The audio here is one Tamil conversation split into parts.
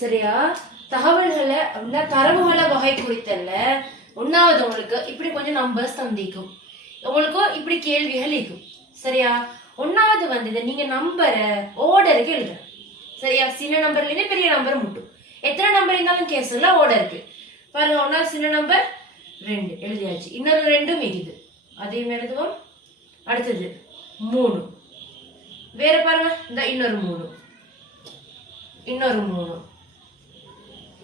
சரியா? தகவல்களை தரவுகளை வகை குறித்தல்ல ஒன்னாவது உங்களுக்கு இப்படி கொஞ்சம் நம்பர்ஸ் தந்திக்கும், உங்களுக்கு இப்படி கேள்விகள் இருக்கும். சரியா? ஒன்னாவது வந்து நீங்க நம்பரை ஓர்டருக்கு எழுதுறேன். சரியா? சின்ன நம்பர்ல இருந்து பெரிய நம்பர் மட்டும் எத்தனை நம்பர் இருந்தாலும் கேஸ்ல ஓர்டருக்கு பாருங்க. ஒன்னாவது சின்ன நம்பர் 2 எழுதியாச்சு. இன்னொரு 2 மிகுது, அதையும் எழுதுவோம். அடுத்தது 3 வேற பாருங்க. இந்த இன்னொரு 3, இன்னொரு 3,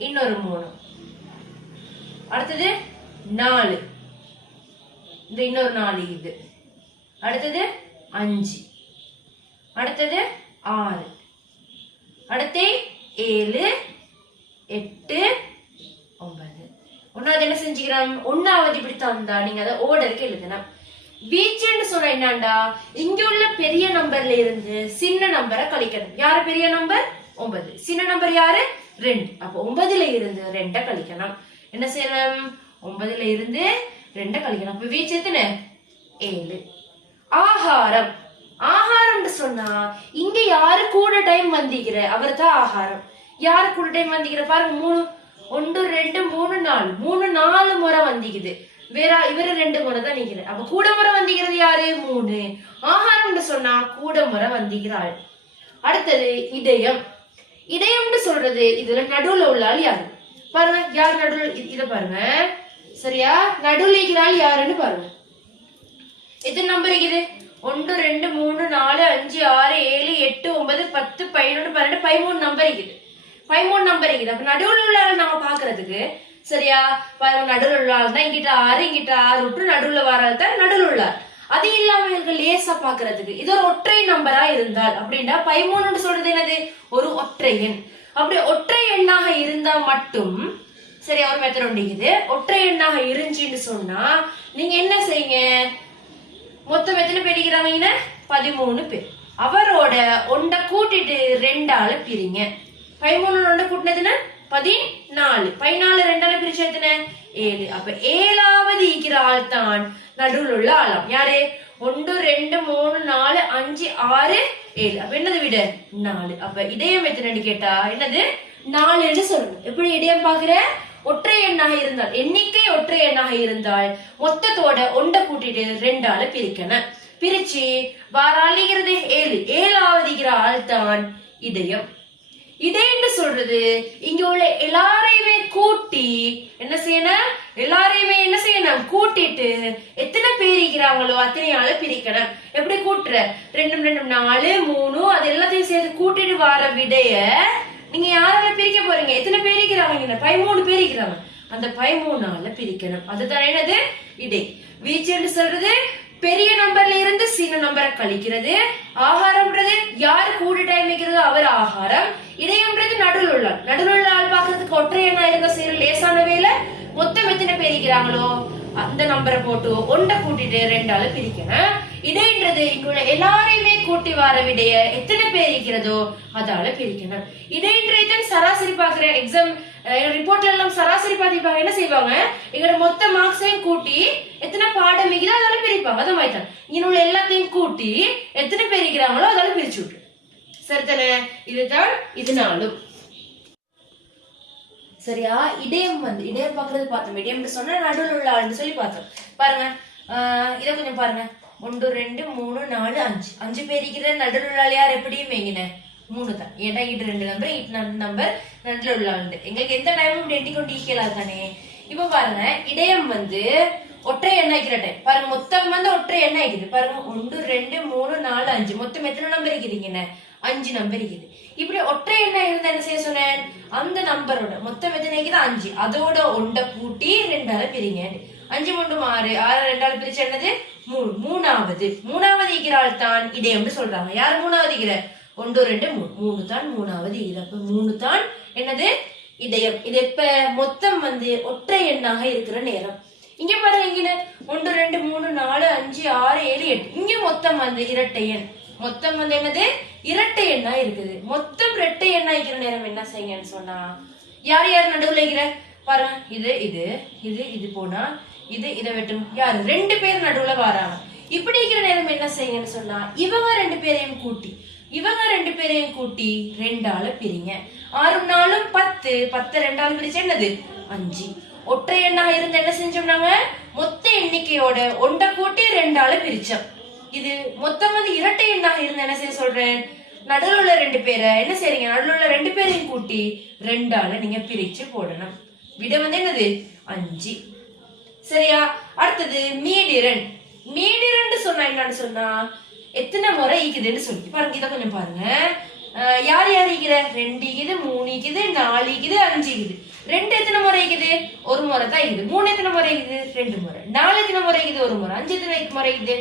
இன்னொரு 3, அடுத்தது 4, இந்த இன்னொரு 4 இது. அடுத்தது 5, அடுத்தது 6, அடுத்து 7, 8, 9. ஒன்னாவது என்ன செஞ்சுக்கிறோம்? ஒன்னாவது இப்படி தந்தா நீங்க அதை ஓர்டருக்கு எழுதணும். வீச்சுன்னு சொன்ன என்னண்டா, இங்க உள்ள பெரிய நம்பர்ல இருந்து சின்ன நம்பரை கழிக்கணும். யாரு பெரிய நம்பர்? 9. சின்ன நம்பர் யாரு? 2. அப்ப 9ல இருந்து 2 கழிக்கணும். என்ன செய்யணும்? 9ல இருந்து 2 கழிக்கணும். அப்ப வீச்சு எத்தனை? 7. ஆகாரம். ஆகாரம் சொன்னா இங்க யாரு கூட டைம் வந்திக்கிற அவர் தான் ஆகாரம். யாரு கூட டைம் வந்திக்கிற பாருங்க. 3 1 2 3 4 4 முறை வந்திக்குது. வேற இவரு 2 முறை தான் நிக்கிற. அப்ப கூட முறை வந்திக்கிறது யாரு? 3. ஆகாரம் சொன்னா கூட முறை வந்திக்கிறாள். அடுத்தது இதயம். இதயம்னு சொல்றது இதுல நடுவுல உள்ள ஆள் யாரு பாருங்க. யார் நடுவுல? இத பாருங்க. சரியா? நடுவுல இருக்கிறாள் யாருன்னு பாருங்க. எத்தனை நம்பர் இருக்குது? 1 2 3 4 5 6 7 8 9 10 11 12 13 நம்பர் இருக்குது. 13 நம்பர் இருக்குது. அப்ப நடுவுல உள்ள ஆள் நாம பாக்குறதுக்கு சரியா? பாருங்க, நடுவுல உள்ள ஆள் தான் இங்கிட்ட 6 இங்கிட்ட 6 விட்டு நடுவுல வராது தான் நடுவுல உள்ள ஆள். அது இல்லாம இவங்க லேசா பாக்குறதுக்கு இது ஒரு ஒற்றை நம்பரா இருந்தால் அப்படின்னா 13 சொல்றது என்னது? ஒரு ஒற்றை எண். அப்படி ஒற்றை எண்ணாக இருந்தா மட்டும் சரியா ஒரு மெத்தட் உண்டிக்குது. ஒற்றை எண்ணாக இருந்துச்சுன்னு சொன்னா நீங்க என்ன செய்யுங்க? மொத்தம் எத்தனை பேர் இருக்கிறாங்க? 13 பேர். அவரோட ஒண்ட கூட்டிட்டு 2ஆல பிரிங்க. 13 ஒண்ட கூட்டினதுன்னா 14. 14 2ஆல பிரிச்சு எத்தனை? 7. அப்ப 7வது இருக்கிற ஆள் தான் நடுவில் உள்ள ஆளாம். யாரு? 1 2 3 4 5 6 7. அப்ப என்னது விட? 4. அப்ப இதயம் எத்தனை கேட்டா என்னது? 4 சொல்லணும். எப்படி இதயம் பாக்குற? ஒற்றை எண்ணாக இருந்தால், எண்ணிக்கை ஒற்றை எண்ணாக இருந்தால் மொத்தத்தோட ஒண்ட கூட்டிட்டு 2ஆல பிரிக்கணும். பிரிச்சு வாராளிகிறது 7. 7வது ஆள் தான் இதயம். இதயம்னு சொல்றது இங்க உள்ள எல்லாரையுமே கூட்டி என்ன செய்யணும்? எல்லாரையுமே என்ன செய்யணும்? கூட்டிட்டு எத்தனை பேர் இருக்கிறாங்களோ அத்தனையால பிரிக்கணும். எப்படி கூட்டுற? 2 2 4 3 அது எல்லாத்தையும் சேர்த்து கூட்டிட்டு வர விடைய நீங்க யாரால பிரிக்க போறீங்க? எத்தனை பேர் இருக்கிறாங்க? 13 பேர் இருக்கிறாங்க. அந்த 13ஆல பிரிக்கணும். அதுதான் என்னது? இடை. வீச்சுன்னு சொல்றது பெரிய நம்பர்ல இருந்து சின்ன நம்பரை கழிக்கிறது. ஆகாரம்ன்றது யாரு கூட டைம் வைக்கிறதோ அவர் ஆகாரம். இடையம்ன்றது நடுவில் உள்ள ஆள். நடுவில் உள்ள ஆள் பாக்குறதுக்கு ஒற்றை எண்ணா இருந்தா செய்யற லேசான வேலை. மொத்தம் எத்தனை பேர் இருக்கிறாங்களோ அந்த நம்பரை போட்டு ஒண்ட கூட்டிட்டு 2ஆல பிரிக்கணும். இடைன்றது இங்குள்ள எல்லாரையுமே கூட்டி வர விடைய எத்தனை பேர் இருக்கிறதோ அதால பிரிக்கணும். இடைன்றதான் சராசரி பாக்குற எக்ஸாம் ரிப்போர்ட்ல எல்லாம் சராசரி பாத்திப்பாங்க. என்ன செய்வாங்க? எங்களோட மொத்த மார்க்ஸையும் கூட்டி எத்தனை பாடம் மிகுதோ அதால பிரிப்பாங்க. அத மாதிரி தான் இங்குள்ள எல்லாத்தையும் கூட்டி எத்தனை பேர் இருக்கிறாங்களோ அதால பிரிச்சு விட்டு சரிதானே? இதுதான் இதனாலும் சரியா? இதயம் வந்து இதயம் பாக்குறது பார்த்தோம். இதயம் சொன்னா நடுவில் உள்ள ஆள்னு சொல்லி பார்த்தோம். பாருங்க, இத கொஞ்சம் பாருங்க. 1 2 3 4 5 5 பேர் இருக்கிற நடுவில் உள்ள ஆள் யார்? எப்படியும் எங்கின 3 தான். ஏன்னா இது 2 நம்பர், இது நம்பர் நடுவில் உள்ள ஆள். எங்களுக்கு எந்த டைமும் எண்ணி கொண்டு ஈக்கலாது தானே. இப்ப பாருங்க, இதயம் வந்து ஒற்றை எண்ணெய் வைக்கிற டைம் பாருங்க. மொத்தம் வந்து ஒற்றை எண்ணெய் இருக்குது பாருங்க. 1 2 3 4 5 மொத்தம் எத்தனை நம்பர் இருக்குதுங்க? 5 நம்பர் இருக்குது. இப்படி ஒற்றை எண்ணெய் இருந்தா என்ன செய்ய சொன்னேன்? அந்த நம்பரோட மொத்தம் எத்தனை இருக்குது? 5. அதோட ஒண்ட கூட்டி 2ஆல பிரிங்க. 5 3 6 6 2ஆல பிரிச்சு என்னது? 3. மூணாவது இருக்கிறாள் தான் இதயம்னு சொல்றாங்க. யாரு மூணாவது இருக்கிற? 1 2 3 தான் மூணாவது இருக்கிற. அப்ப 3 தான் என்னது? இதயம். இது எப்ப? மொத்தம் வந்து ஒற்றை எண்ணாக இருக்கிற நேரம். இங்க பாருங்க, இங்க 1 2 3 4 5 6 7 8. இங்க மொத்தம் வந்து இரட்டை எண். மொத்தம் வந்து என்னது? இரட்டை எண்ணா இருக்குது. மொத்தம் இரட்டை எண்ணா இருக்கிற நேரம் என்ன செய்யுங்கன்னு சொன்னா யார் யார் நடுவுல இருக்கிற பாருங்க. இது இது இது இது போனா இது இதை வெட்டும். யாரு? 2 பேர் நடுவுல வராங்க. இப்படி இருக்கிற நேரம் என்ன செய்யுங்கன்னு சொன்னா இவங்க 2 பேரையும் கூட்டி 2ஆல பிரிங்க. 6 4 10 10 10 ரெண்டாவது பிரிச்சு என்னது 5. ஒற்றை எண்ணாக இருந்து என்ன செஞ்சோம் நாங்க மொத்த எண்ணிக்கையோட ஒன்றை கூட்டி 2ஆல பிரிச்சோம். இது மொத்தம் வந்து இரட்டை எண்ணாக இருந்து என்ன செய்ய சொல்றேன், நடுவில் உள்ள 2 பேரை என்ன செய்றீங்க, நடுவில் உள்ள 2 பேரையும் கூட்டி 2ஆல நீங்க பிரிச்சு போடணும். விட வந்து என்னது 5. சரியா? அடுத்தது மீடிரன். மீடிரன் சொன்னா என்னன்னு சொன்னா எத்தனை முறை ஈக்குதுன்னு சொல்லி பாருங்க. இதை கொஞ்சம் பாருங்க. யார் யார் ஈக்குற, 2 ஈக்குது, 3 ஈக்குது, 4 ஈக்குது, 5 ஈக்குது. 2 எத்தனை முறை ஈக்குது, ஒரு முறை தான் ஈக்குது. 3 எத்தனை முறை ஈக்குது, 2 முறை. 4 எத்தனை முறை ஈக்குது, ஒரு முறை. 5 எத்தனை முறை ஈக்குது,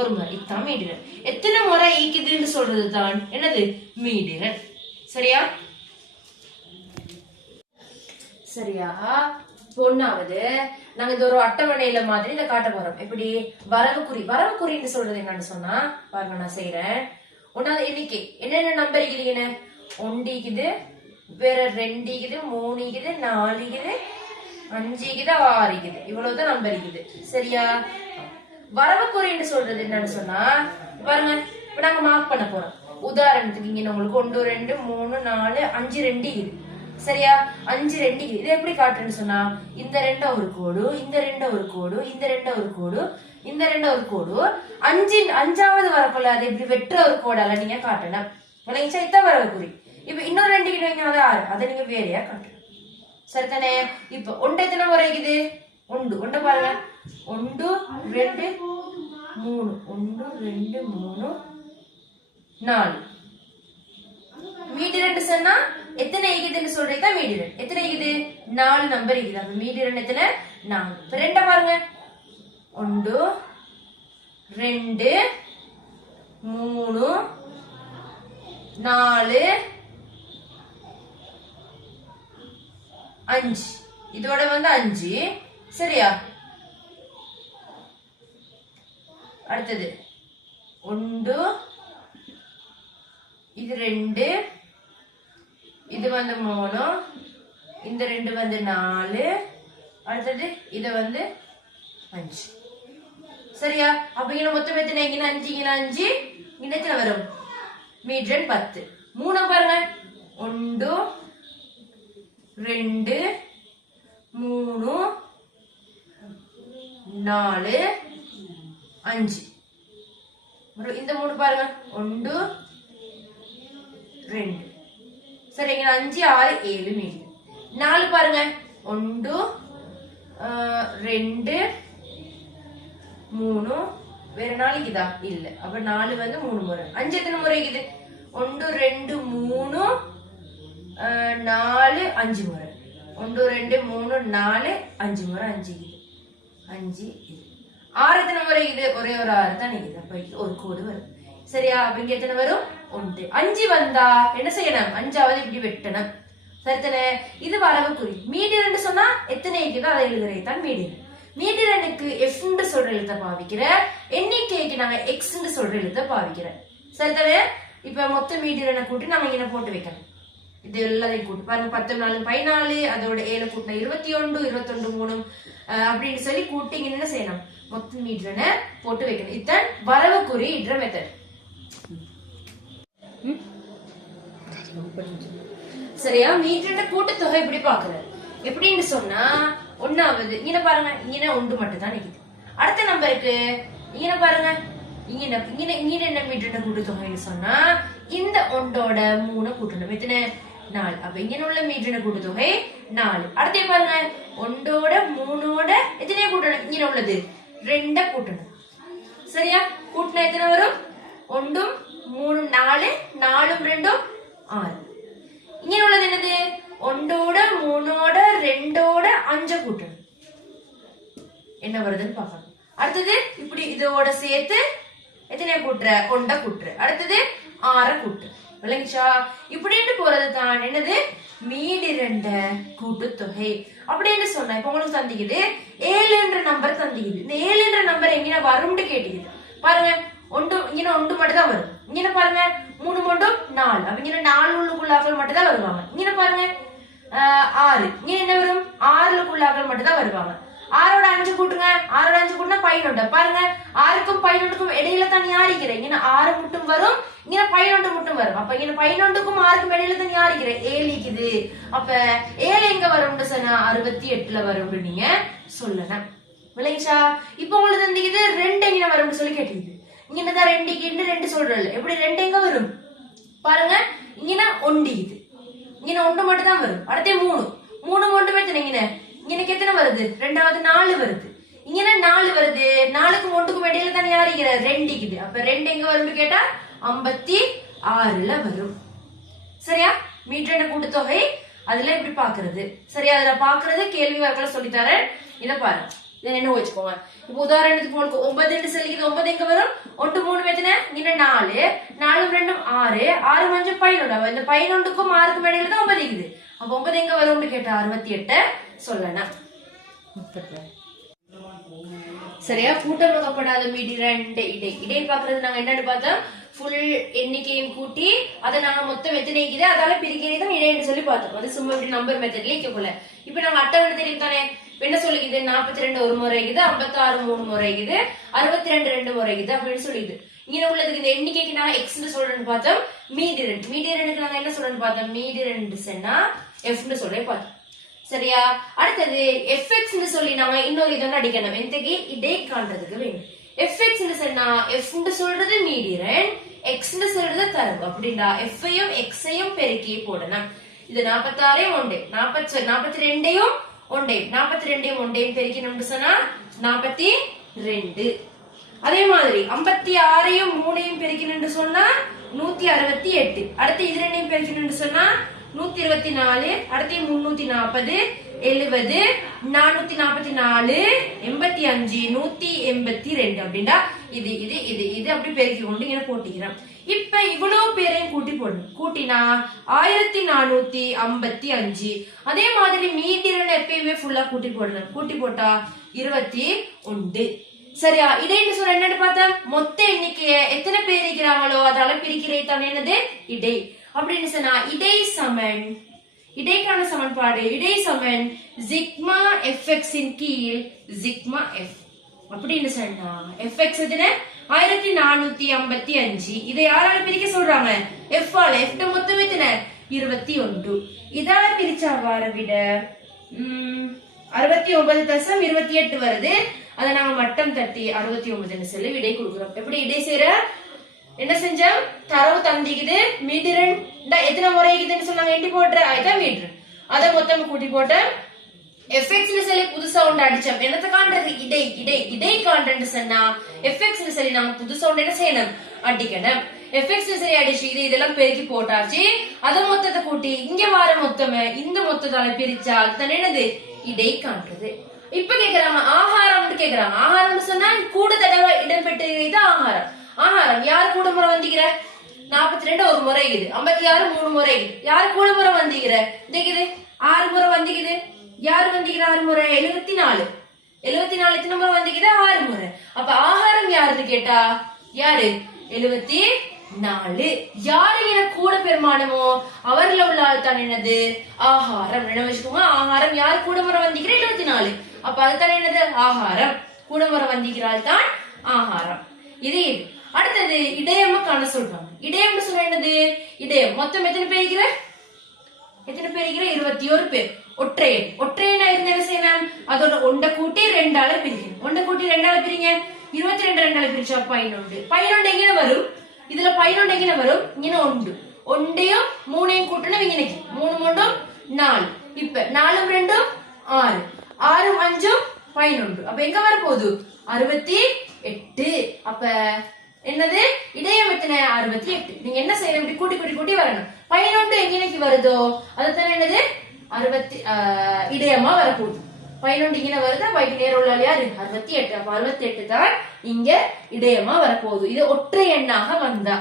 ஒரு முறை. இதுதான் மீடிரன். எத்தனை முறை ஈக்குதுன்னு சொல்றது தான் என்னது மீடிரன். சரியா? சரியா? ஒண்ணாவது நாங்க இது ஒரு அட்டவணையில மாதிரி இதை காட்ட போறோம். எப்படி வரவு குறி. வரவு குறின்னு சொல்றது என்னன்னு சொன்னா பாருங்க, நான் செய்யறேன். ஒன்னாவது எண்ணிக்கை என்னென்ன நம்பர் இருக்குதுன்னு 1 இருக்குது, வேற 2 இருக்குது, 3 இருக்குது, 4 இருக்குது, 5 இருக்குது, 6 இருக்குது. இவ்வளவுதான் நம்பர் இருக்குது. சரியா? வரவு குறின்னு சொல்றது என்னன்னு சொன்னா பாருங்க, இப்ப நாங்க மார்க் பண்ண போறோம். உதாரணத்துக்கு இங்க உங்களுக்கு 1 2 3 4 5 2 இருக்குது. சரியா? 5 2 இது எப்படி காட்டுறேன்னு சொன்னா இந்த 2 ஒரு கோடு, இந்த 2 ஒரு கோடு, இந்த 2 ஒரு கோடு, இந்த 2 ஒரு கோடு, 5வது வரக்குள்ள அது இப்படி வெற்ற ஒரு கோடால நீங்க காட்டணும். இதான் வரவு குறி. இப்ப இன்னொரு 2 கிட்ட வைங்க, அது 6, அதை நீங்க வேறையா காட்டணும். சரிதானே? இப்ப 1 எத்தனை முறை இருக்குது, 1 பாருங்க, 1 2 3 1 2 3 4. மீடிரன் சொன்னா எத்தனை ஈக்குதுன்னு சொல்றீங்க மீடிரன். எத்தனை ஈக்குது, 4 நம்பர் ஈக்குது. அப்ப மீடிரன் எத்தனை 4. இப்ப 2 பாருங்க, 1 2 3 4 5. இதோட வந்து 5. சரியா? அடுத்தது 1 இது 2, இது வந்து 3, இந்த 2 வந்து 4, அடுத்தது இத வந்து 5. சரியா? அப்ப இங்க மொத்தம் எத்தனை, இங்க 5 இங்க 5, இங்க எத்தனை வரும் மீடிரன் 10. 3 பாருங்க, 1 2 3 4 5. இந்த 3 பாருங்க, 1 2. சரி, 5 6 7 மீடிரன். 4 பாருங்க, 1 2 3, வேற 4 இருக்குதா இல்ல. அப்ப 4 வந்து 3 முறை. 5 எத்தனை முறை இருக்குது, 1 2 3 4 5 முறை. 1 2 3 4 5 முறை. 5 இருக்குது, 5 இது. 6 எத்தனை முறை இருக்குது, ஒரே ஒரு 6 தான் இருக்குது. அப்ப ஒரு கோடு வரும். சரியா? அப்ப இங்க எத்தனை வரும், 1. 5 வந்தா என்ன செய்யணும், 5வது இப்படி வெட்டணும். சரிதானே? இது வரவு குறி. மீடிரன் சொன்னா எத்தனை இருக்குதோ அதை எழுதுறது தான் மீடிரன். மீடிரனுக்கு எஃப் சொல்ற எழுத்த பாவிக்கிற, எண்ணிக்கைக்கு நாங்க எக்ஸ் சொல்ற எழுத்த பாவிக்கிற. சரிதானே? இப்ப மொத்த மீடிரனை கூட்டி நாங்க இங்க போட்டு வைக்கணும். இது எல்லாத்தையும் கூட்டு பாருங்க, 10 4 14, அதோட 7 கூட்டினா 21 21 3 அப்படின்னு சொல்லி கூட்டி இங்க என்ன செய்யணும், மொத்த மீடிரனை போட்டு வைக்கணும். இதுதான் வரவு குறி இடுற மெத்தட். சரியா? மீடிரன் கூட்டுத்தொகை எப்படி பாக்குறது எப்படின்னு சொன்னா, ஒன்னாவது இங்க பாருங்க, இங்க 1 மட்டும் தான் நிக்குது. அடுத்த நம்பருக்கு இங்க பாருங்க, இங்க என்ன மீடிரன் கூட்டுத்தொகைன்னு சொன்னா இந்த 1ஓட 3 கூட்டணும். எத்தனை 4. அப்ப இங்க உள்ள மீடிரன் கூட்டுத்தொகை 4. அடுத்த பாருங்க, 1ஓட 3ஓட எத்தனை கூட்டணும், இங்க உள்ளது 2 கூட்டணும். சரியா? கூட்டினா எத்தனை வரும், 1 3 4 4 2 6. இங்க உள்ளது என்னது, 1ஓட 3ஓட 2ஓட 5 கூட்டணும். என்ன வருதுன்னு பாக்கணும். அடுத்தது இப்படி இதோட சேர்த்து எத்தனை கூட்டுற, 1 கூட்டுற. அடுத்தது 6 கூட்டு. விளங்கிச்சா? இப்படின்னு போறது தான் என்னது மீடிரண்ட கூட்டுத்தொகை அப்படின்னு சொன்னா. இப்ப உங்களுக்கு தந்திக்குது 7 நம்பர் தந்திக்குது. இந்த 7 நம்பர் எங்க வரும்னு கேட்டுக்குது. பாருங்க, 1 இங்க 1 மட்டும் தான் வரும். இங்க பாருங்க 3 மட்டும் 4. அப்ப இங்க 4 உள்ளுக்குள்ளாக்கள் மட்டும் தான் வருவாங்க. இங்க பாருங்க 6. இங்க என்ன வரும், 6 உள்ளுக்குள்ளாக்கள் மட்டும் தான் வருவாங்க. 6ஓட 5 கூட்டுங்க. 6ஓட 5 கூட்டினா 11. பாருங்க 6க்கும் 11க்கும் இடையில தான் யாரிக்கிறேன். இங்க 6 மட்டும் வரும், இங்க 11 மட்டும் வரும். அப்ப இங்க 11க்கும் 6க்கும் இடையில தான் யாரிக்கிறேன் 7 இருக்குது. அப்ப 7 எங்க வரும்னு சொன்னா 68ல வரும் நீங்க சொல்லணும். விளைச்சா இப்ப உங்களுக்கு தந்திக்குது 2 எங்க வரும்னு சொல்லி கேட்டீங்க. இங்க 2 2 சொல்றல எப்படி 2 எங்க வரும் பாருங்க. இங்க 1 இது, இங்க 1 மட்டும் தான் வரும். அடுத்து 3 3 மட்டும் எத்தனை இங்க எத்தனை வருது, ரெண்டாவது 4 வருது. இங்க 4 வருது, 4க்கும் 1க்கும் இடையில தான் யாரிக்கிற 2 இருக்குது. அப்ப 2 எங்க வரும்னு கேட்டா 56ல வரும். சரியா? மீட்டர் கூட்டுத்தொகை அதுல இப்படி பாக்குறது. சரியா? அதுல பாக்குறது கேள்வி வாக்கில சொல்லித்தரேன். இத பாருங்க, இதை என்ன வச்சுக்கோங்க. இப்ப உதாரணத்துக்கு உங்களுக்கு 9 சொல்லிக்குது. 9 எங்க வரும், 1 3 எத்தனை இங்க 4 4 2 6 6 5 11. இந்த 11க்கும் 6க்கும் இடையில தான் 9 இருக்குது. அப்ப 9 எங்க வரும்னு கேட்டா 68 சொல்லணும். சரியா? கூட்டம் வகைப்படாத மீதி 2 இடை. இடை பாக்குறது நாங்க என்னன்னு பார்த்தோம், ஃபுல் எண்ணிக்கையும் கூட்டி அதை நாங்க மொத்தம் எத்தனை இருக்குது அதால பிரிக்கிறதா இடைன்னு சொல்லி பார்த்தோம். அது சும்மா இப்படி நம்பர் மெத்தட்ல கேட்கல. இப்ப நாங்க அட்டவணை தெரியும் தானே, என்ன சொல்லிக்குது 42 ஒரு முறை இருக்குது, 56 3 முறை இருக்குது, 62 2 முறை இருக்குது அப்படின்னு சொல்லிக்குது. இங்க உள்ளதுக்கு இந்த எண்ணிக்கைக்கு நாங்க எக்ஸ் சொல்றேன்னு பார்த்தோம். மீதி 2 மீதி 2க்கு நாங்க என்ன சொல்றேன்னு பார்த்தோம், மீதி 2 சொன்னா எஃப்னு சொல்றேன் பார்த்தோம். சரியா? அடுத்தது எஃப்எக்ஸ் சொல்லி நாங்க இன்னொரு இதொன்னு அடிக்கணும். எந்தக்கு இடை காண்றதுக்கு வேணும். எஃப்எக்ஸ் சொன்னா எஃப் சொல்றது மீதி 2, எக்ஸ் சொல்றது தரவு. அப்படின்னா எஃப்ஐயும் எக்ஸையும் பெருக்கி போடணும். இது 46 ஒண்டே 42 ஒண்டே 42 ஒண்டையும் பெருக்கி சொன்னா 42. அதே மாதிரி 56 3 பெருக்கி சொன்னா 168. அடுத்து இது 2 பெருக்கி சொன்னா 124. அடுத்து 340 70 444 85 182. அப்படின்னா இது இது இது இது அப்படி பெருக்கி கொண்டு இங்க போட்டிக்கிறோம். இப்ப இவ்வளவு பேரையும் கூட்டி போடணும். கூட்டினா 1455. அதே மாதிரி மீதி 2 எப்பயுமே ஃபுல்லா கூட்டி போடணும். கூட்டி போட்டா 21. சரியா? இடைன்னு சொல்ல என்னன்னு பார்த்தா மொத்த எண்ணிக்கைய எத்தனை பேர் இருக்கிறாங்களோ அதால பிரிக்கிறது தான் என்னது இடை. அப்படின்னு சொன்னா இடை சமன், இடைக்கான சமன்பாடு இடை சமன் சிக்மா எஃப்எக்ஸ் இன் கீழ் சிக்மா எஃப். அப்படின்னு சொன்னா எஃப்எக்ஸ் எத்தனை 1455. இதை யாரால பிரிக்க சொல்றாங்க, எஃப் ஆல. எஃப் மொத்தம் எத்தனை 21. இதால பிரிச்சா வர விட 69.28 வருது. அதை நாங்க மட்டம் தட்டி 69 சொல்லி விடை கொடுக்குறோம். எப்படி இடை செய்யற என்ன செஞ்சோம், தரவு தந்திக்குது மீதி 2 எத்தனை முறைக்குதுன்னு சொன்னாங்க எண்டி போட்டுற அதுதான் மீட்டர். அதை மொத்தம் கூட்டி போட்டு எஃப்எக்ஸ் சொல்லி புதுசா ஒன்று அடிச்சோம். என்னத்தை காண்றது இடை. இடை இடை காண்றேன்னு சொன்னா எஃப்எக்ஸ் சொல்லி நாங்க புதுசா ஒன்று என்ன செய்யணும் அடிக்கணும். எஃப்எக்ஸ் சரி அடிச்சு இது இதெல்லாம் பெருக்கி போட்டாச்சு. அதை மொத்தத்தை கூட்டி இங்க வார மொத்தமே இந்த மொத்தத்தால பிரிச்சா அதுதான் என்னது இடை காண்றது. இப்ப கேக்குறாங்க ஆகாரம் கேக்குறாங்க. ஆகாரம் சொன்னா கூட தடவை இடம் பெற்று ஆகாரம். ஆகாரம் யார் கூட முறை வந்திக்கிற 42 ஒரு முறை இருக்குது, 56 3 முறை இருக்குது. யாரு கூட முறை வந்திக்கிற 6 முறை வந்திக்குது. யாரு வந்திக்கிற 6 முறை 74. 74 எத்தனை முறை வந்திக்குது 6 முறை. அப்ப ஆகாரம் யாருன்னு கேட்டா யாரு 74. யாரு என கூட பெருமானமோ அவர்ல உள்ள ஆள் தான் என்னது ஆகாரம். என்ன வச்சுக்கோங்க, ஆகாரம் யார் கூட முறை வந்திக்கிற 74. அப்ப அதுதான் என்னது ஆகாரம். கூட முறை வந்திக்கிறாள் தான் ஆகாரம். இது அடுத்தது இடையமா காண சொல்றாங்க. இடையம்னு சொல்ல என்னது இடையம் மொத்தம் எத்தனை பேர் 21 பேர். ஒற்றையன். ஒற்றையனா இருந்த என்ன செய்யணும், அதோட 1 கூட்டி 2ஆல பிரிக்கணும். 1 கூட்டி 2ஆல பிரிங்க 22 2ஆல பிரிச்சா 11. 11 எங்க வரும், இதுல 11 எங்க வரும், இங்க 1 1யும் 3யும் கூட்டணும். இங்க 3 3 4. இப்ப 4 2 6 6 5 11. அப்ப எங்க வர போகுது 68. அப்ப என்னது இடையம் எத்தனை 68. நீங்க என்ன செய்யணும், இப்படி கூட்டி கூட்டி கூட்டி வரணும். 11 எங்கனைக்கு வருதோ அதுதான் என்னது 60 இடையமா வரப்போகுது. 11 இங்க வருதா, பைக்கு நேரம் உள்ள யாரு 68. அப்ப 68 தான் இங்க இடையமா வரப்போகுது. இது ஒற்றை எண்ணாக வந்தா.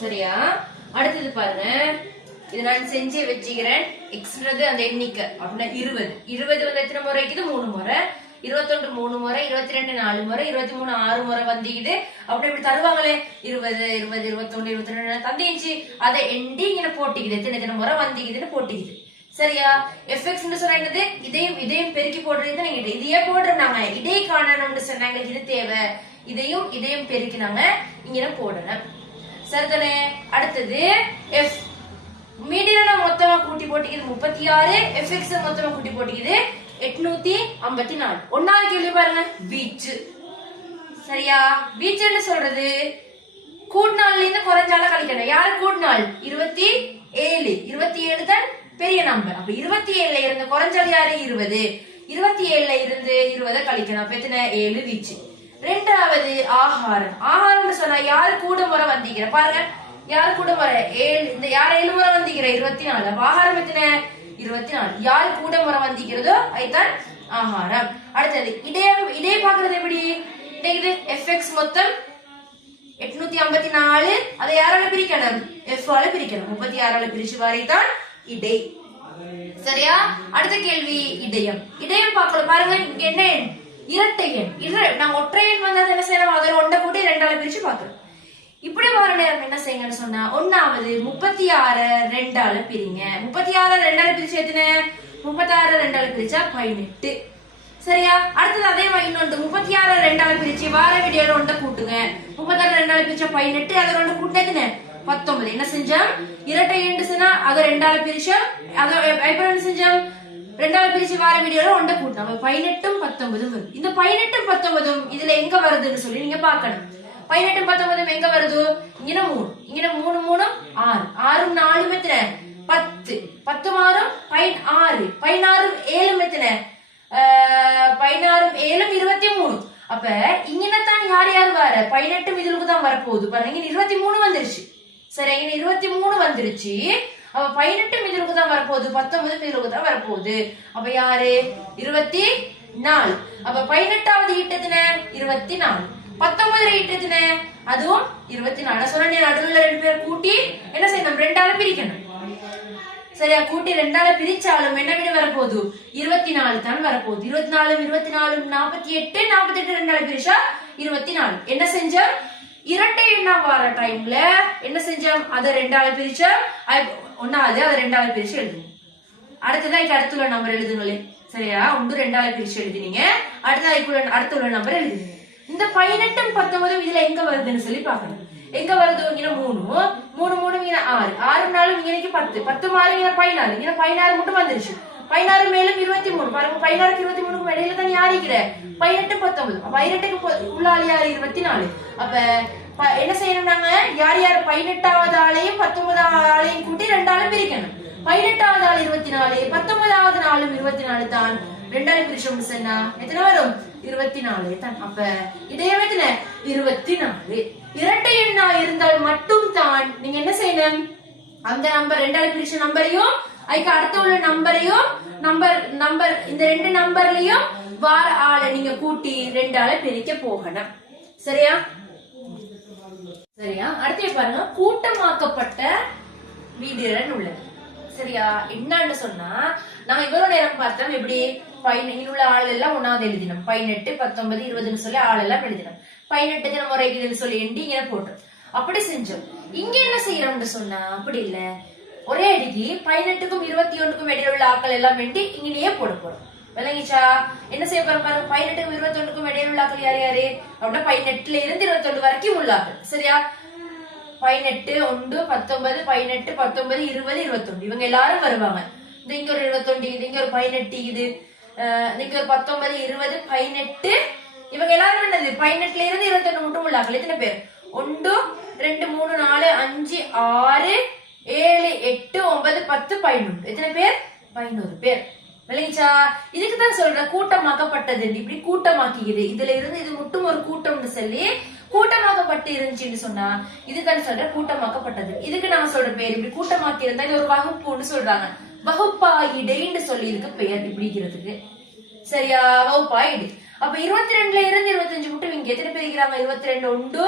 சரியா? அடுத்தது பாருங்க, இது நான் செஞ்சே வச்சுக்கிறேன். எக்ஸ்ன்றது அந்த எண்ணிக்கை அப்படின்னா 20 வந்து எத்தனை முறை இருக்குது 3 முறை. 21 3 முறை, 22 4 முறை, 23 6 முறை வந்திக்குது. அப்படி இப்படி தருவாங்களே 20 20 21 22 தந்திச்சு அதை எண்டி இங்க போட்டிக்குது. எத்தனை முறை வந்திக்குதுன்னு போட்டிக்குது. சரியா? எஃப்எக்ஸ் சொன்னா என்னது? இதையும் பெருக்கி போடுறது. நீங்க இதையே போடுறாங்க, இடை காணணும்னு சொன்னாங்க. இது தேவை. இதையும் பெருக்கினாங்க, இங்க போடணும். சரிதானே? அடுத்தது எஃப் மீடியன மொத்தமா கூட்டி போட்டிக்குது 36, எஃப்எக்ஸ் மொத்தமா கூட்டி போட்டிக்குது 854. ஒன்னாவது கேள்வி பாருங்க, வீச்சு. சரியா? வீச்சுன்னு சொல்றது கூடுநாள்ல இருந்து குறைஞ்சால கழிக்கணும். யாரு கூடுநாள்? 27. 27 தான் பெரிய நம்பர். அப்ப 27ல இருந்து குறைஞ்சால் யாரு? 20. 27ல இருந்து 20 கழிக்கணும். அப்ப எத்தனை? 7 வீச்சு. ரெண்டாவது ஆகாரம். ஆகாரம்னு சொன்னா யாரு கூட முறை வந்திக்கிற பாருங்க. யாரு கூட முறை? 7. இந்த யார் 7 முறை வந்திக்கிற? 24. அப்ப ஆகாரம் எத்தனை? 24. யாரு கூட முறை வந்திக்கிறதோ அதுதான் ஆகாரம். அடுத்தது இடையே பாக்குறது எப்படி? இது எஃப்எக்ஸ் மொத்தம் 854. அதை யாரால பிரிக்கணும்? எஃப் ஆல பிரிக்கணும். 36ஆல பிரிச்சு வாரிதான் இடை. சரியா? அடுத்த கேள்வி இடையம். இடையம் பார்க்கலாம் பாருங்க. இங்க என்ன எண்? இரட்டை எண். நான் ஒற்றை எண் வந்தா என்ன செய்யணும்? அதில் ஒன்றை கூட்டி 2ஆல பிரிச்சு பாக்குறோம். இப்படி வர நேரம் என்ன செய்யுங்கன்னு சொன்னா, ஒன்னாவது 36 2ஆல பிரிங்க. 36 2ஆல பிரிச்சு எத்தனை? 36 2ஆல பிரிச்சா 18. சரியா? அடுத்தது அதே மாதிரி இன்னொன்று 36 2ஆல பிரிச்சு வார வீடியோல ஒன்றை கூட்டுங்க. 36 2ஆல பிரிச்சா 18. அதை ஒன்று கூட்டினதுன்னு 19. என்ன செஞ்சோம்? இரட்டை எண் சொன்னா அதை 2ஆல பிரிச்சோம். அதை என்ன செஞ்சோம்? 2ஆல பிரிச்சு வார வீடியோல ஒன்றை கூட்டணும். 18 19 வருது. இந்த 18 19 இதுல எங்க வருதுன்னு சொல்லி நீங்க பாக்கணும். 18 19 எங்க வருது? இங்க 3. இங்க 3 3 6. 6 4 எத்தனை? 10. 10 6 16. 16 7 எத்தனை? 16 7 23. அப்ப இங்கதான் யார் யார் வர? 18 இதுக்கு தான் வரப்போகுது பாருங்க. இங்க 23 வந்துருச்சு. சரி, இங்க 23 வந்துருச்சு. அப்ப 18 இதுக்கு தான் வரப்போகுது, 19 இதுக்கு தான் வரப்போகுது. அப்ப யாரு? 24. அப்ப 18வது ஈட்டத்தின 24. 19 ஈட்டத்தின அதுவும் 24. சொன்ன நடுவுல 2 பேர் கூட்டி என்ன செய்யணும்? 2ஆல பிரிக்கணும். சரியா? கூட்டி 2ஆல பிரிச்சாலும் என்ன விட வரப்போகுது? 24 தான் வரப்போகுது. 24 24 48. 48 2ஆல பிரிச்சா 24. என்ன செஞ்சோம்? இரட்டை எண்ணா வர டைம்ல என்ன செஞ்சோம்? அதை 2ஆல பிரிச்சோம். ஒன்னாவது அதை 2ஆல பிரிச்சு எழுதுங்க. அடுத்ததான் அடுத்துள்ள நம்பர் எழுதுங்களே. சரியா? 1 2ஆல பிரிச்சு எழுதினீங்க. அடுத்துள்ள நம்பர் எழுதுங்க. இந்த 18 19 இதுல எங்க வருதுன்னு சொல்லி பாக்கணும். எங்க வருது? இங்க 3 3 3 இங்க 6 6 4 இங்க 10 10 6 இங்க 14. இங்க 16 மட்டும் வந்துருச்சு. 16 மேலும் 23. பாருங்க, 16 23க்கு இடையில தான் யார் இருக்கிற? 18 19. 18க்கு உள்ளால யாரு? 24. அப்ப என்ன செய்யணும்? நாங்க யார் யார் 18வது ஆளையும் 19வது ஆளையும் கூட்டி 2ஆல பிரிக்கணும். 18வது ஆள் 24, 19வது நாளும் 24 தான். 2ஆல பிரிச்சோம்னு சொன்னா எத்தனை வரும்? 24 தான். அப்ப இடையே எத்தனை? 24. இரட்டை எண்ணா இருந்தால் மட்டும் தான் நீங்க என்ன செய்யணும்? அந்த நம்பர் 2ஆல பிரிச்ச நம்பரையும் அதுக்கு அடுத்த உள்ள நம்பரையும் நம்பர் இந்த 2 நம்பர்லயும் வார ஆளை நீங்க கூட்டி 2ஆல பிரிக்க போகணும். சரியா? சரியா? அடுத்து பாருங்க, கூட்டமாக்கப்பட்ட வீடியன் உள்ளது. சரியா? என்னன்னு சொன்னா நாங்க இவ்வளவு நேரம் பார்த்தோம். எப்படி? உள்ள ஆள் எல்லாம் ஒன்னாவது எழுதினோம். 18 19 20ன்னு சொல்லி ஆள் எல்லாம் எழுதினோம். 18 முறைக்கு சொல்லி எண்டி இங்க போட்டோம். அப்படி செஞ்சோம். இங்க என்ன செய்யறோம்னு சொன்னா அப்படி இல்ல, ஒரே அடிக்கு 18க்கும் 21க்கும் இடையில உள்ள ஆக்கள் எல்லாம் வேண்டி இங்கேயே போட போறோம். விளங்கிச்சா? என்ன செய்ய போறோம் பாருங்க. 18க்கும் 21க்கும் இடையில உள்ள ஆக்கள் யார் யாரு அப்படின்னா 18ல இருந்து 21 வரைக்கும் உள்ள ஆக்கள். சரியா? 18 1 19 18 19 20 21 இவங்க எல்லாரும் வருவாங்க. இங்க ஒரு 21 இங்க ஒரு 18 இது இங்க ஒரு 19 20 18 இவங்க எல்லாரும் என்னது 18ல இருந்து 21 மட்டும் உள்ள ஆக்கள். எத்தனை பேர்? 1 2 3 4 5 6 7 8 9 10 11. எத்தனை பேர்? 11 பேர். விளங்கிச்சா? இதுக்குதான் சொல்ற கூட்டமாக்கப்பட்டது. இப்படி கூட்டமாக்கிக்குது. இதுல இருந்து இது மட்டும் ஒரு கூட்டம்னு சொல்லி கூட்டமாக்கப்பட்டு இருந்துச்சுன்னு சொன்னா இதுதான் சொல்ற கூட்டமாக்கப்பட்டது. இதுக்கு நாங்க சொல்ற பேர் இப்படி கூட்டமாக்கி இருந்தா இது ஒரு வகுப்புன்னு சொல்றாங்க. வகுப்பாயிடைன்னு சொல்லி இருக்கு பெயர் இப்படிங்கிறதுக்கு. சரியா? வகுப்பாயிடு. அப்ப 22ல இருந்து 25 மட்டும் இங்க எத்தனை பேர் இருக்கிறாங்க? 22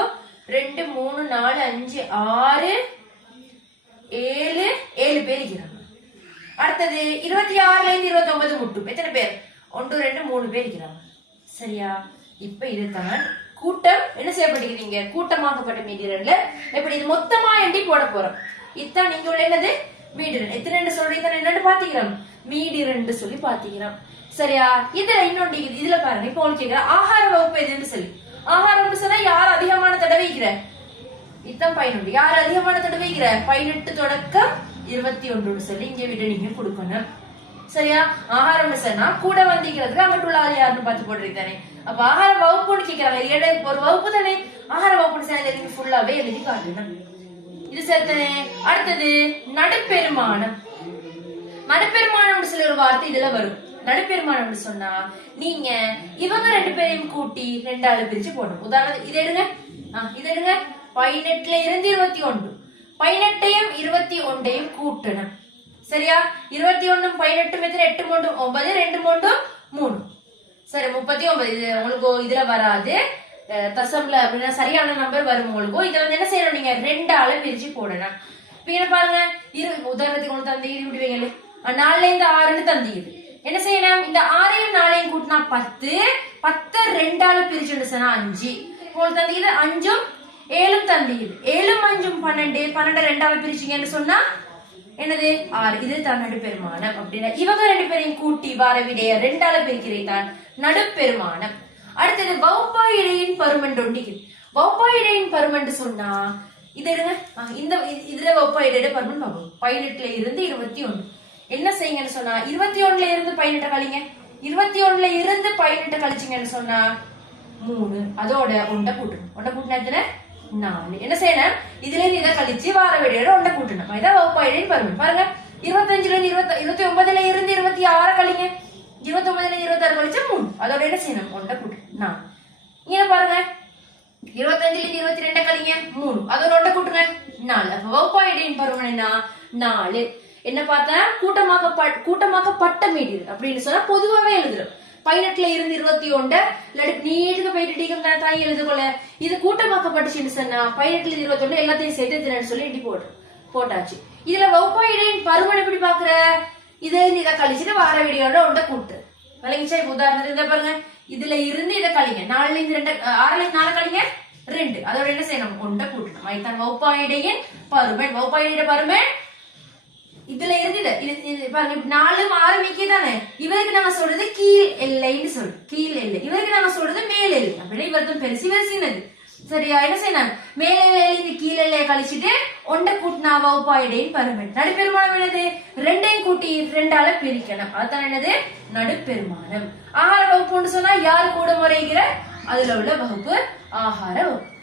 1 2 3 4 5 6 7 பேர் இருக்கிறாங்க. அடுத்தது 26ல இருந்து 29 மட்டும் எத்தனை பேர்? 1 2 3 பேர் இருக்கிறாங்க. சரியா? இப்ப இதுதான் கூட்டம் என்ன செய்யப்பட்டிருக்கீங்க, கூட்டமாக்கப்பட்ட மீடிரன்ல எப்படி இது மொத்தமா எண்டி போட போறோம். இதுதான் நீங்க உள்ள என்னது மீடிரன். எத்தனை சொல்றீங்க என்னன்னு பாத்தீங்கன்னா மீடிரன் சொல்லி பாத்தீங்கன்னா சரியா? இதுல இன்னொன்று இதுல பாருங்க. இப்ப உங்களுக்கு கேக்குற ஆகார வகுப்பு எதுன்னு சொல்லி, ஆகாரம் சொன்னா யார் அதிகமான தடவை வைக்கிற, இதுதான் 11. யார் அதிகமான தடவை வைக்கிற 18 தொடக்கம் 21 சொல்லி இங்க விட நீங்க கொடுக்கணும். சரியா? ஆகாரம் சொன்னா கூட வந்திக்கிறதுக்கு அங்கிட்டு உள்ள ஆள் யாருன்னு பார்த்து போடுறீங்க தானே. அப்ப ஆகார வகுப்புன்னு கேட்கிறாங்க, ஒரு வகுப்பு தானே ஆகார வகுப்புன்னு சேர்ந்து நீங்க ஃபுல்லாவே எழுதி காட்டணும். இது சேர்த்தனே. அடுத்தது நடுப்பெருமானம். நடுப்பெருமானம் சொல்லி ஒரு வார்த்தை இதுல வரும். நடுப்பெருமானம் சொன்னா நீங்க இவங்க 2 பேரையும் கூட்டி 2 ஆளு பிரிச்சு போடணும். உதாரணத்துக்கு இது எடுங்க, இது எடுங்க. 18ல இருந்து 21, 18ஐயும் 21ஐயும் கூட்டணும். சரியா? 21 18 எத்தனை, 8 3 9, 2 3 3, சரி 39. இது உங்களுக்கு இதுல வராது, தசம்ல அப்படின்னா சரியான நம்பர் வரும் உங்களுக்கு. இதை வந்து என்ன செய்யணும், நீங்க 2 ஆளை பிரிச்சு போடணும். இப்ப என்ன பாருங்க, உதாரணத்துக்கு உங்களுக்கு தந்தீங்க விடுவீங்களே 4ல இருந்து 6ன்னு தந்தீங்க. என்ன செய்யணும், இந்த 6ஐயும் 4ஐயும் கூட்டினா 10, 10 2 ஆளை பிரிச்சுன்னு சொன்னா 5. உங்களுக்கு தந்தீங்க 5ம் 7ம் தந்தீங்க. 7ம் 5ம் 12, 12 2 ஆளை பிரிச்சிங்கன்னு சொன்னா என்னது 6. இது தான் நடுப்பெருமானம். அப்படின்னா இவங்க 2 பேரையும் கூட்டி வார விடைய 2 ஆளை பிரிக்கிறீதான் நடுப்பெருமானம். அடுத்தது வௌபாயிடையின் பருமன் ஒண்டிக்கு. வௌபாயிடையின் பருமன் சொன்னா இது எடுங்க. இந்த இதுல வௌபாயிடையோட பருமன் பார்ப்போம். 18ல இருந்து 21. என்ன செய்யுங்கன்னு சொன்னா 21ல இருந்து 18 கழிங்க. 21ல இருந்து 18 கழிச்சிங்கன்னு சொன்னா 3. அதோட 1 கூட்டணும். 1 கூட்டினா எத்தனை 4. என்ன செய்யணும், இதுல இருந்து இதை கழிச்சு வார விடையோட 1 கூட்டணும். இதான் வௌபாயிடையின் பருமன். பாருங்க 25ல இருந்து 29ல இருந்து 26 கழிங்க. 29ல இருந்து 26 கழிச்சு 3. அதோட என்ன செய்யணும் 1 கூட்டணும் 4. இங்க பாருங்க 25ல இருந்து 22 கழிங்க 3. அதோட 1 கூட்டுங்க 4. அப்ப வௌபாயிடையின் பருமன் என்ன 4. என்ன பார்த்தா கூட்டமாக்கப்பட்ட மீடியன் அப்படின்னு சொன்னா பொதுவாவே எழுதுறோம். 18ல இருந்து 21 நீட்டுக்கு போயிட்டு தாய் எழுதுகொள்ள. இது கூட்டமாக்கப்பட்டுச்சுன்னு சொன்னா 18ல இருந்து 21 எல்லாத்தையும் சேர்த்து சொல்லி இடி போட்டாச்சு. இதுல வௌபாயிடையின் பருமன் எப்படி பாக்குற, இதுல இருந்து இதை கழிச்சுட்டு வார விடையோட 1 கூட்டு விளங்கிச்சா. உதாரணத்துக்கு இதை பாருங்க, இதுல இருந்து இதை கழிங்க. 4ல இருந்து 2, 6ல இருந்து 4 கழிங்க 2. அதோட என்ன செய்யணும் 1 கூட்டணும். அதுதான் வௌபாயிடையின் பருமன். வௌபாயிடையோட பருமன் இதுல இருந்து இது பாருங்க 4 6 மிக்கி தானே. இவருக்கு நாங்க சொல்றது கீழ் எல்லைன்னு சொல்றோம். கீழ் எல்லை. இவருக்கு நாங்க சொல்றது மேல் எல்லை. அப்படின்னா இவர்தான் பெருசு, இவர் சின்னது. சரியா? என்ன செய்யணும், மேல் எல்லையில கீழ் எல்லையை கழிச்சுட்டு 1 கூட்டினா வௌபாயிடையின் பருமன். நடுப்பெருமானம் என்னது, 2ஐயும் கூட்டி 2 ஆளை பிரிக்கணும். அதுதான் என்னது நடுப்பெருமானம். ஆகார வகுப்புன்னு சொன்னா யாரு கூட முறைகிற அதுல உள்ள வகுப்பு ஆகார வகுப்பு.